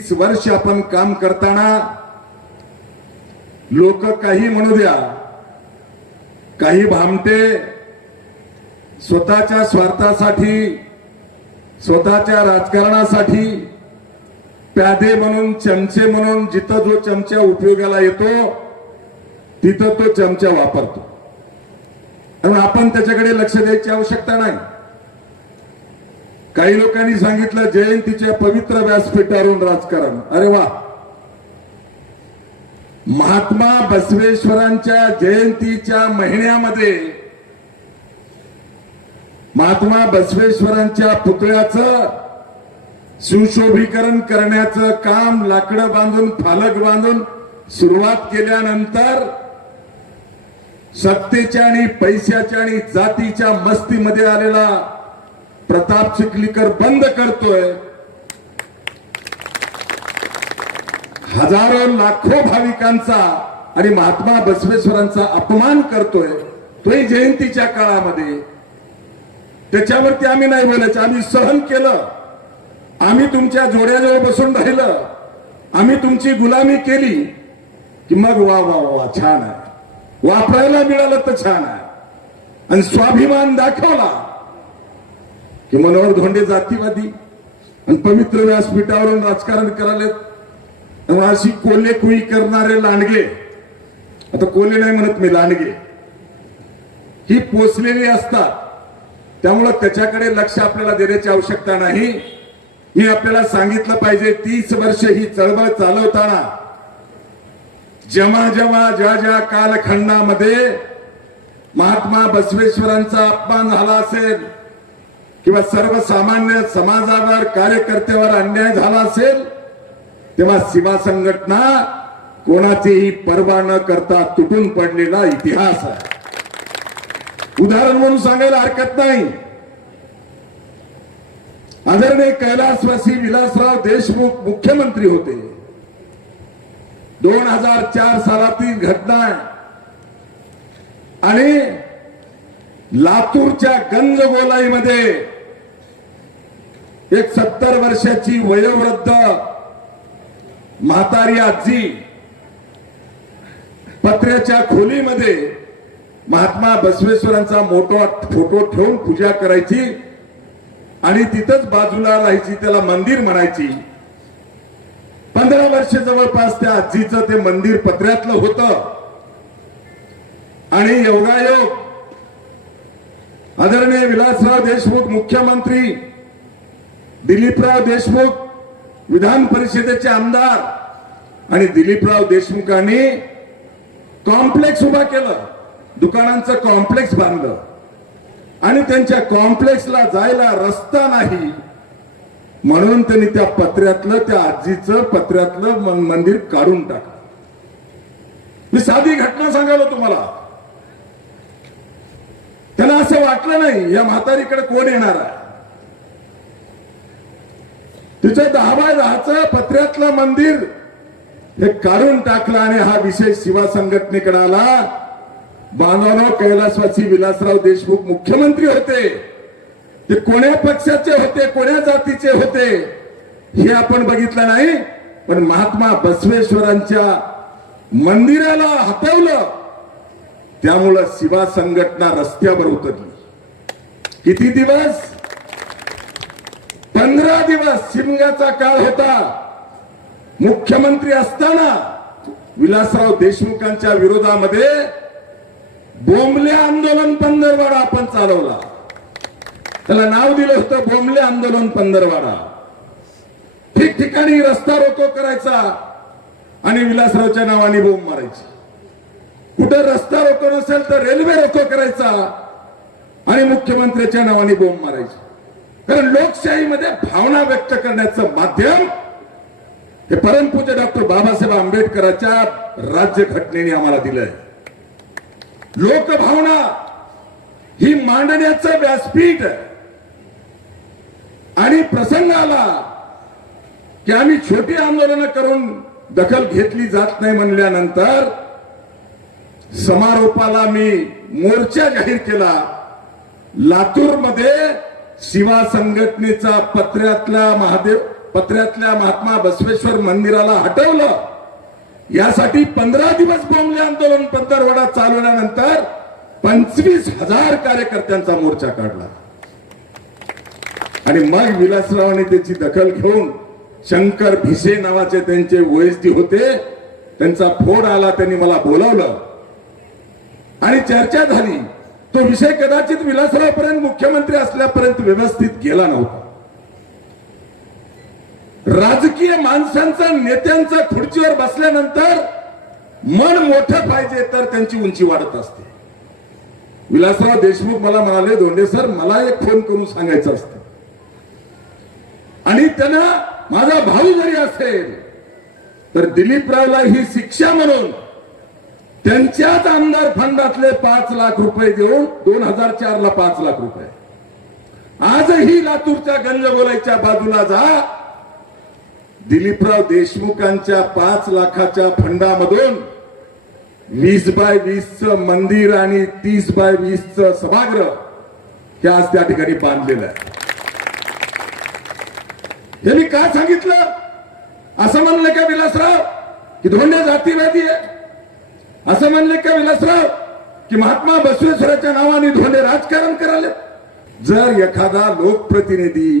30 वर्ष आपण काम करताना लोक काही म्हणू द्या, काही भामटे स्वतःच्या स्वार्थासाठी, स्वतःच्या राजकारणासाठी प्यादे म्हणून, चमचे म्हणून जिथं जो चमचा उपयोगाला येतो तिथं तो चमचा वापरतो आणि आपण त्याच्याकडे लक्ष द्यायची आवश्यकता नाही. काही लोकांनी सांगितलं जयंतीच्या पवित्र व्यासपीठावरून राजकारण. अरे वा, महात्मा बसवेश्वरांच्या जयंतीच्या महिन्यामध्ये महात्मा बसवेश्वरांच्या पुतळ्याचं सुशोभीकरण करण्याचं काम लाकडं बांधून, फालक बांधून सुरुवात केल्यानंतर सत्तेच्या आणि पैशाच्या आणि जातीच्या मस्तीमध्ये आलेला प्रताप चिखलीकर बंद करतोय. हजारो लाखो भाविकांचा आणि महात्मा बसवेश्वरांचा अपमान करतोय तोही जयंतीच्या काळामध्ये. त्याच्यावरती आम्ही नाही बोलायचं, आम्ही सहन केलं, आम्ही तुमच्या जोड्याजवळ बसून राहिलं, आम्ही तुमची गुलामी केली की मग वा वा वा छान आहे, वापरायला मिळालं तर छान आहे, आणि स्वाभिमान दाखवला की मनोहर धोंडे जातीवादी आणि पवित्र व्यासपीठावरून राजकारण करायला अशी कोल्हे कुई करणारे लांडगे, आता कोल्हे नाही म्हणत मी, लांडगे ही पोचलेली असतात. त्यामुळं त्याच्याकडे लक्ष आपल्याला देण्याची आवश्यकता नाही. मी आपल्याला सांगितलं पाहिजे, 30 वर्ष ही चळवळ चालवताना जेव्हा जेव्हा ज्या ज्या कालखंडामध्ये महात्मा बसवेश्वरांचा अपमान झाला असेल किंवा सर्वसामान्य समाजावर, कार्यकर्त्यावर अन्याय झाला असेल, तेव्हा शिवा संघटना कोणाचीही पर्वा न करता तुटून पडलेला इतिहास आहे. उदाहरण म्हणून सांगायला हरकत नाही. आदरणीय कैलासवासी विलासराव देशमुख मुख्यमंत्री होते. 2004 सालातील घटना आहे आणि लातूरच्या गंजगोलाईमध्ये एक 70 वर्षाची वयोवृद्ध म्हातारी आजी पत्र्याच्या खोलीमध्ये महात्मा बसवेश्वरांचा मोठा फोटो ठेवून पूजा करायची आणि तिथंच बाजूला राहायची, त्याला मंदिर म्हणायची. 15 वर्ष जवळपास त्या आजीचं ते मंदिर पत्र्यातलं होतं आणि योगायोग आदरणीय विलासराव देशमुख मुख्यमंत्री, दिलीपराव देशमुख विधान परिषदेचे आमदार आणि दिलीपराव देशमुखांनी कॉम्प्लेक्स उभा केलं, दुकानांचं कॉम्प्लेक्स बांधलं आणि त्यांच्या कॉम्प्लेक्सला जायला रस्ता नाही म्हणून त्यांनी त्या पत्र्यातलं, त्या आजीचं पत्र्यातलं मंदिर काढून टाकलं. मी साधी घटना सांगायला तुम्हाला. त्याला असं वाटलं नाही या म्हातारीकडे कोण येणार आहे. तिचं 10 बाय 10चं पत्र्यातलं मंदिर हे काढून टाकलं आणि हा विषय शिवा संघटनेकडे आला. बांधवानो, कैलासवासी विलासराव देशमुख मुख्यमंत्री होते, ते कोण्या पक्षाचे होते, कोण्या जातीचे होते हे आपण बघितलं नाही, पण महात्मा बसवेश्वरांच्या मंदिराला हटवलं. त्यामुळं शिवा संघटना रस्त्यावर उतरली. किती दिवस? 15 दिवस शिमग्याचा काळ होता. मुख्यमंत्री असताना विलासराव देशमुखांच्या विरोधामध्ये बोंबले आंदोलन पंधरवाडा आपण चालवला. त्याला नाव दिलं होतं बोंबले आंदोलन पंधरवाडा. ठिकठिकाणी रस्ता रोको करायचा आणि विलासरावच्या नावाने बोंब मारायची. कुठे रस्ता रोको नसेल तर रेल्वे रोको करायचा आणि मुख्यमंत्र्याच्या नावाने बोंब मारायची. कारण लोकशाहीमध्ये भावना व्यक्त करण्याचं माध्यम हे परमपूज्य डॉक्टर बाबासाहेब आंबेडकरांच्या राज्यघटनेने आम्हाला दिलंय. लोकभावना ही मांडण्याचं व्यासपीठ आहे. आणि प्रसंग आला की आम्ही छोटी आंदोलनं करून दखल घेतली जात नाही म्हणल्यानंतर समारोपाला मी मोर्चा जाहीर केला. लातूरमध्ये शिवा संघटनेचा पत्र्यातला पत्र्यातल्या महात्मा बसवेश्वर मंदिराला हटवलं, यासाठी 15 दिवस बोंबले आंदोलन पंतरवाडा चालवल्यानंतर 25,000 कार्यकर्त्यांचा मोर्चा काढला आणि मग विलासरावांनी त्याची दखल घेऊन शंकर भिसे नावाचे त्यांचे ओएसडी होते, त्यांचा फोन आला, त्यांनी मला बोलावलं आणि चर्चा झाली. तो विषय कदाचित विलासरावपर्यंत मुख्यमंत्री असल्यापर्यंत व्यवस्थित गेला नव्हता. राजकीय माणसांचा नेत्यांचा खुर्चीवर बसल्यानंतर मन मोठं पाहिजे तर त्यांची उंची वाढत असते. विलासराव देशमुख मला म्हणाले, धोंडे सर मला एक फोन करून सांगायचं असतं आणि त्यांना माझा भाऊ जरी असेल तर दिलीपरावला ही शिक्षा म्हणून त्यांच्याच आमदार फंडातले 5 लाख रुपये देऊन 2004 ला 5 लाख रुपये, आजही लातूरच्या गंजगोलाईच्या बाजूला जा, दिलीपराव देशमुखांच्या 5 लाखाच्या फंडामधून 20x20 मंदिर आणि 30x20 सभागृह हे आज त्या ठिकाणी बांधलेलं आहे. हे मी का सांगितलं? असं म्हणलं का विलासराव की धोंडे जातीवादी आहे? असं म्हणले का विलासराव की महात्मा बसवेश्वराच्या नावाने धोंडे राजकारण कराले? जर एखादा लोकप्रतिनिधी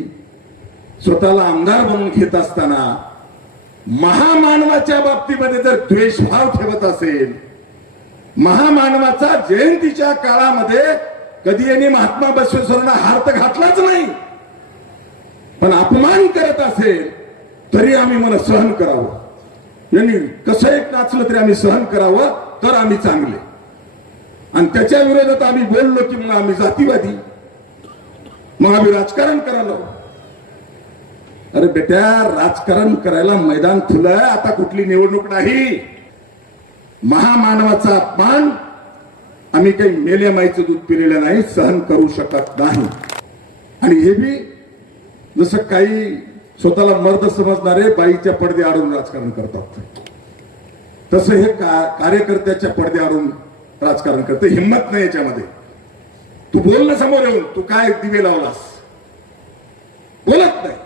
स्वतःला आमदार बनवून घेत असताना महामानवाच्या बाबतीमध्ये जर द्वेषभाव ठेवत असेल, महामानवाचा जयंतीच्या काळामध्ये कधी यांनी महात्मा बसवेश्वरांना हार तर घातलाच नाही, पण अपमान करत असेल तरी आम्ही मला सहन करावं. यांनी कसं एक नाचलं तरी आम्ही सहन करावं, तर आम्ही चांगले. आणि त्याच्या विरोधात आम्ही बोललो की मग आम्ही जातीवादी, मग आम्ही राजकारण करायला. अरे बेट्या, राजकारण करायला मैदान खुलं आहे, आता कुठली निवडणूक नाही. महामानवाचा अपमान आम्ही काही मेल्या माईचं दूध पिलेलं नाही, सहन करू शकत नाही. आणि हे बी जसं काही स्वतःला मर्द समजणारे बाईच्या पडदे आडून राजकारण करतात, तसं हे कार्यकर्त्याच्या पडदे आडून राजकारण करते. हिंमत नाही याच्यामध्ये. तू बोल ना समोर येऊन, तू काय दिवे लावलास? बोलत नाही.